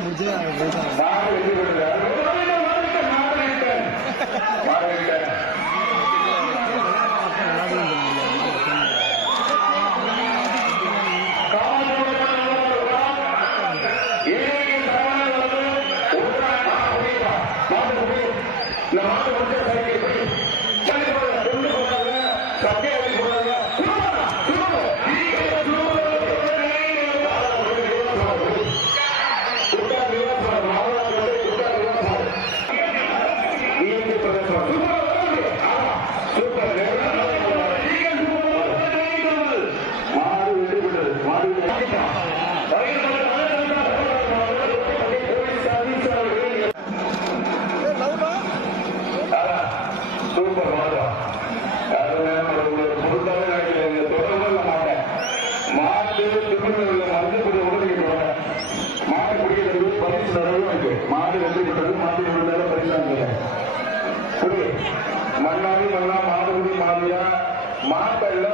வந்து வெற்றி பெற்றார் சூப்பர் மாதம். பொருளாக நினைக்கிறேன் தொடர்பு மாட்டேன் மாட்டு மருந்து கூட மாடு குடிக்கிறது பரிசு தரவும் இருக்கு. மாடு வெற்றி மாட்டு விழுந்தால பரிசாங்க குடி மண்ணாடி மண்ணா மாடுகுடி மாதிரியா மாட்டல்ல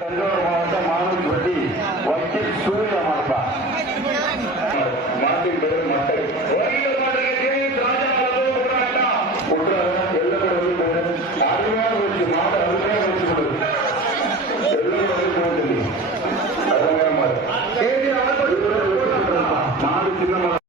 माणूस होती वंचित सूर्य म्हणतात